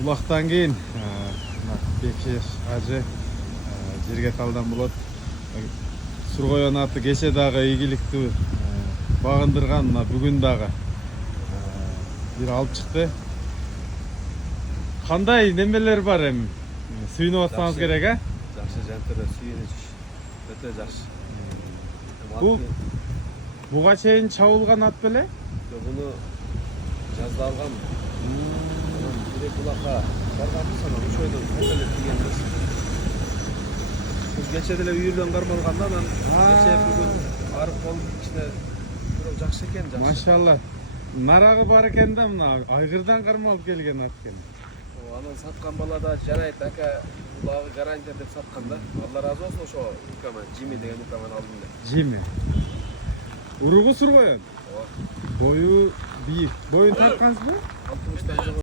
Улактан кийин Бекеш ажы жерге талдан болот. Сургоен аты кече дагы ийгиликтүү багындырган, мына бүгүн дагы бир алып чыкты. Кандай немелер бар эми? Сүйүнүп атсаңыз керек, а? Жакшы жантерде сүйүнүч өтө жакшы. Буга чейин чабылган ат беле? Буну жазда алгам. Бир булакка барганбыз, анан ошойдон кайталап келгенбиз. Бул кече деле үйүрдөн кармалганда, анан кече бүгүн арып болуп ичине бирок жакшы экен, жакшы. Машалла. Нарагы бар экен да, мына айгырдан кармалып келген ат экен. Анан саткан бала да жарайт ака, булагы гарантия деп саткан да. Алла разы болсун, ошо укамен, Жими деген укамен алдым да. Жими. Уругу Сургоен. Бою бийик. Боюн тарткансызбы? 60 жогору.